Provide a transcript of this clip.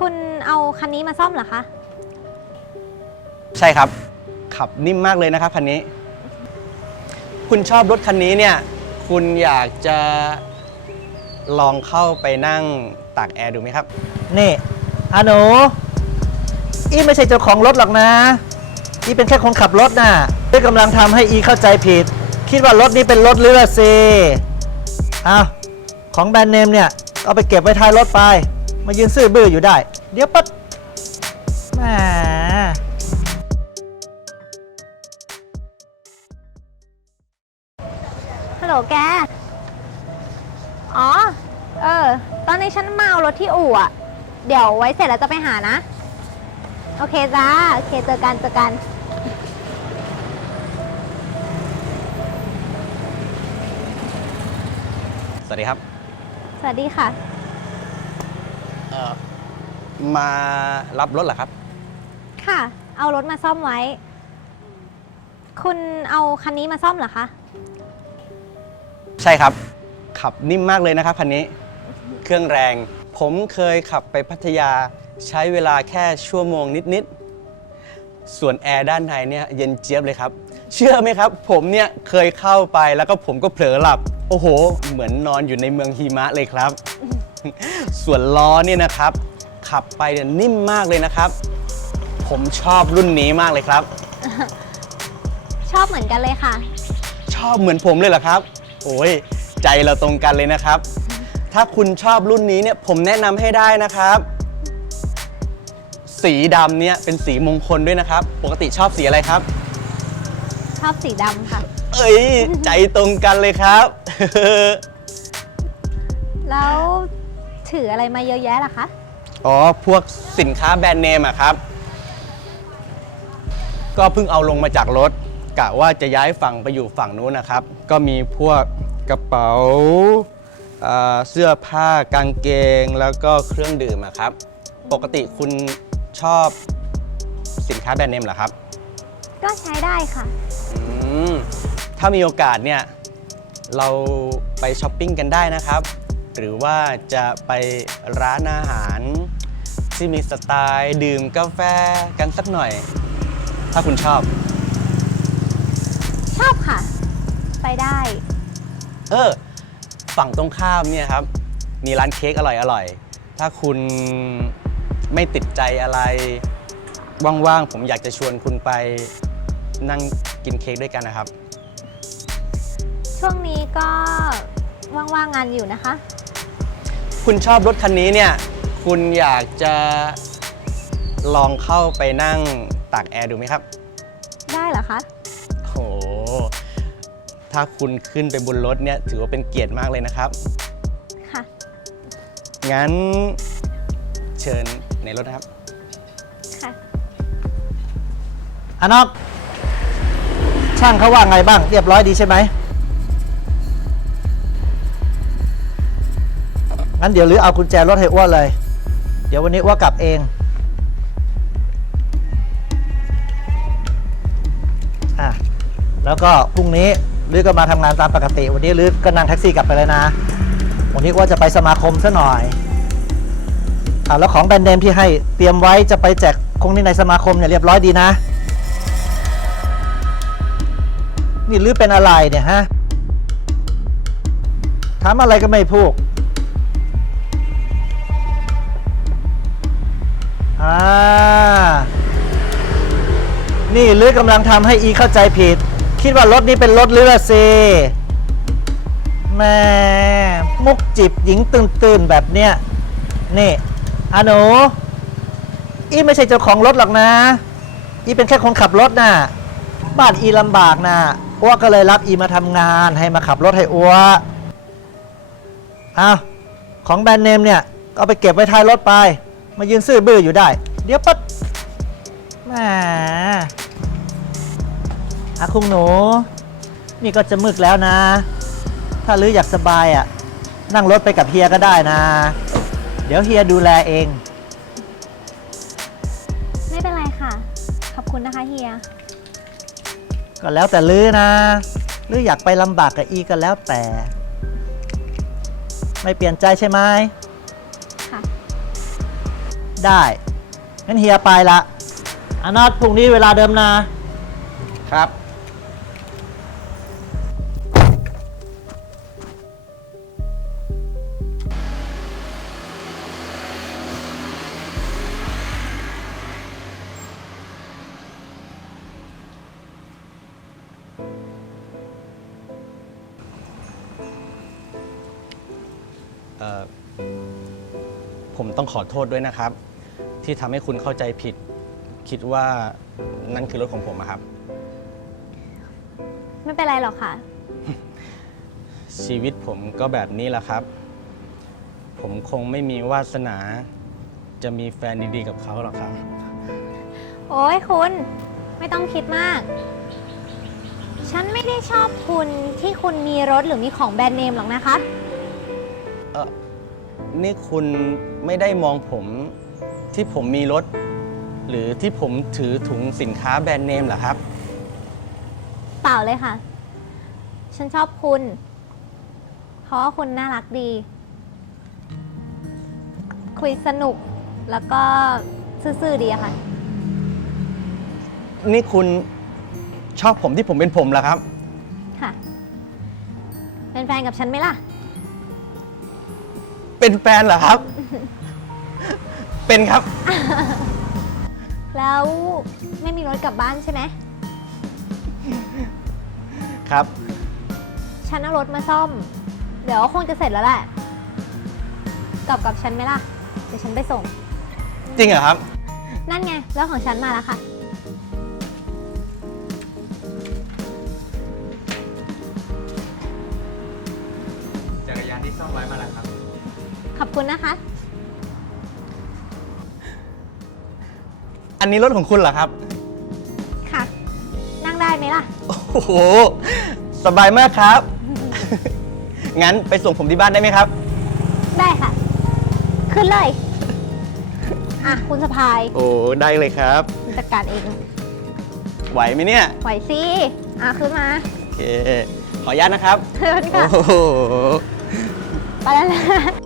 คุณเอาคันนี้มาซ่อมเหรอคะ ใช่ครับ ขับนิ่มมากเลยนะครับคันนี้ คุณชอบรถคันนี้เนี่ย คุณอยากจะลองเข้าไปนั่งตากแอร์ดูไหมครับ นี่อาหนู อีไม่ใช่เจ้าของรถหรอกนะ อีเป็นแค่คนขับรถน่ะที่กำลังทำให้อีเข้าใจผิด คิดว่ารถนี้เป็นรถเรือสิเอาของแบรนด์เนมเนี่ย เอาไปเก็บไว้ท้ายรถไป มายืนซื่อบื้ออยู่ได้ เดี๋ยวปั๊ดแหมฮัลโหลแก อ๋อ เออ ตอนนี้ฉันมาเอารถที่อู่อะเดี๋ยวไว้เสร็จแล้วจะไปหานะ โอเคจ้า โอเคเจอกันเจอกัน สวัสดีครับ สวัสดีค่ะเอ่อมารับรถเหรอครับ ค่ะ เอารถมาซ่อมไว้ คุณเอาคันนี้มาซ่อมเหรอคะ ใช่ครับ ขับนิ่มมากเลยนะครับคันนี้ เครื่องแรง ผมเคยขับไปพัทยาใช้เวลาแค่ชั่วโมงนิด ๆ ส่วนแอร์ด้านในเนี่ยเย็นเจี๊ยบเลยครับ เชื่อไหมครับ ผมเนี่ยเคยเข้าไปแล้วก็ผมก็เผลอหลับ โอ้โห เหมือนนอนอยู่ในเมืองหิมะเลยครับ ส่วนล้อเนี่ยนะครับ ขับไปเนี่ยนิ่มมากเลยนะครับ ผมชอบรุ่นนี้มากเลยครับ ชอบเหมือนกันเลยค่ะ ชอบเหมือนผมเลยเหรอครับ โอ้ยใจเราตรงกันเลยนะครับ ถ้าคุณชอบรุ่นนี้เนี่ยผมแนะนำให้ได้นะครับ สีดำเนี่ยเป็นสีมงคลด้วยนะครับ ปกติชอบสีอะไรครับ ชอบสีดำค่ะ เอ้ยใจตรงกันเลยครับ แล้ว ถืออะไรมาเยอะแยะล่ะคะ อ๋อ พวกสินค้าแบรนด์เนมอะครับ ก็เพิ่งเอาลงมาจากรถกะว่าจะย้ายฝั่งไปอยู่ฝั่งนู้นนะครับ ก็มีพวกกระเป๋าอ่าเสื้อผ้ากางเกงแล้วก็เครื่องดื่มอะครับ ปกติคุณชอบสินค้าแบรนด์เนมเหรอครับ ก็ใช้ได้ค่ะ อืมถ้ามีโอกาสเนี่ย เราไปช้อปปิ้งกันได้นะครับ หรือว่าจะไปร้านอาหารที่มีสไตล์ดื่มกาแฟกันสักหน่อย ถ้าคุณชอบ ชอบค่ะ ไปได้ เออ ฝั่งตรงข้ามเนี่ยครับ มีร้านเค้กอร่อยๆถ้าคุณไม่ติดใจอะไร ว่างๆ ผมอยากจะชวนคุณไปนั่งกินเค้กด้วยกันนะครับ ช่วงนี้ก็ว่างๆงานอยู่นะคะ คุณชอบรถคันนี้เนี่ย คุณอยากจะลองเข้าไปนั่งตากแอร์ดูไหมครับ ได้เหรอคะ โห ถ้าคุณขึ้นไปบนรถเนี่ย ถือว่าเป็นเกียรติมากเลยนะครับ ค่ะ งั้นเชิญในรถนะครับ ค่ะอานอบช่างเขาว่าไงบ้าง เรียบร้อยดีใช่ไหม งั้นเดี๋ยวหรือเอากุญแจรถให้อ้วนเลย เดี๋ยววันนี้อ้วนกลับเอง อะ แล้วก็พรุ่งนี้ลือก็มาทำงานตามปกติ วันนี้ลือก็นั่งแท็กซี่กลับไปเลยนะ วันนี้อ้ว่าจะไปสมาคมซะหน่อยอะแล้วของแบรนด์เนมที่ให้เตรียมไว้จะไปแจกคงที่ในสมาคมเนี่ยเรียบร้อยดีนะ นี่ลือเป็นอะไรเนี่ยฮะถามอะไรก็ไม่พูด อ่า นี่ลือกำลังทำให้อีเข้าใจผิด คิดว่ารถนี้เป็นรถลือสิแม่มุกจิบหญิงตื่นๆแบบเนี้ย นี่อหนู อีไม่ใช่เจ้าของรถหรอกนะ อีเป็นแค่คนขับรถน่ะ บ้านอีลำบากน่ะอ้วก็เลยรับอีมาทำงานให้มาขับรถให้อ้วอ้าวของแบรนด์เนมเนี่ย ก็ไปเก็บไว้ท้ายรถไป มายืนซื่อบื้ออยู่ได้ เดี๋ยวปั๊ดแหมอาคุณหนู นี่ก็จะมึกแล้วนะ ถ้าลืออยากสบายอะ นั่งรถไปกับเฮียก็ได้นะ เดี๋ยวเฮียดูแลเอง ไม่เป็นไรค่ะ ขอบคุณนะคะเฮีย ก็แล้วแต่ลือนะลืออยากไปลำบากกับอีก็แล้วแต่ ไม่เปลี่ยนใจใช่ไหมค่ะ ได้งั้นเฮียไปละอานัดพรุ่งนี้เวลาเดิมนะครับ เอ่อ ผมต้องขอโทษด้วยนะครับ ที่ทำให้คุณเข้าใจผิด คิดว่านั่นคือรถของผมอะครับ ไม่เป็นไรหรอกค่ะ ชีวิตผมก็แบบนี้แหละครับ ผมคงไม่มีวาสนา จะมีแฟนดีๆกับเขาหรอกครับ โอ้ยคุณ ไม่ต้องคิดมาก ฉันไม่ได้ชอบคุณที่คุณมีรถหรือมีของแบรนด์เนมหรอกนะคะเออ นี่คุณไม่ได้มองผมที่ผมมีรถ หรือที่ผมถือถุงสินค้าแบรนด์เนมเหรอครับ เปล่าเลยค่ะ ฉันชอบคุณ เพราะว่าคุณน่ารักดี คุยสนุกแล้วก็ซื่อๆดีอะค่ะ นี่คุณชอบผมที่ผมเป็นผมเหรอครับ ค่ะ เป็นแฟนกับฉันไหมล่ะ เป็นแฟนเหรอครับ เป็นครับ แล้วไม่มีรถกลับบ้านใช่ไหม ครับ ฉันเอารถมาซ่อม เดี๋ยวก็คงจะเสร็จแล้วแหละ กลับกับฉันไหมล่ะ เดี๋ยวฉันไปส่ง จริงเหรอครับ นั่นไงรถของฉันมาแล้วค่ะ ขอบคุณนะคะ อันนี้รถของคุณเหรอครับ ค่ะ นั่งได้ไหมล่ะ โอ้โห สบายมากครับ งั้นไปส่งผมที่บ้านได้ไหมครับ ได้ค่ะ ขึ้นเลย อะ คุณสะพายโอ้ได้เลยครับ จัดการเองไหวไหมเนี่ยไหวสิอะ ขึ้นมาโอเคขออนุญาตนะครับขึ้นโอ้ค่ะโห ไปแล้วนะ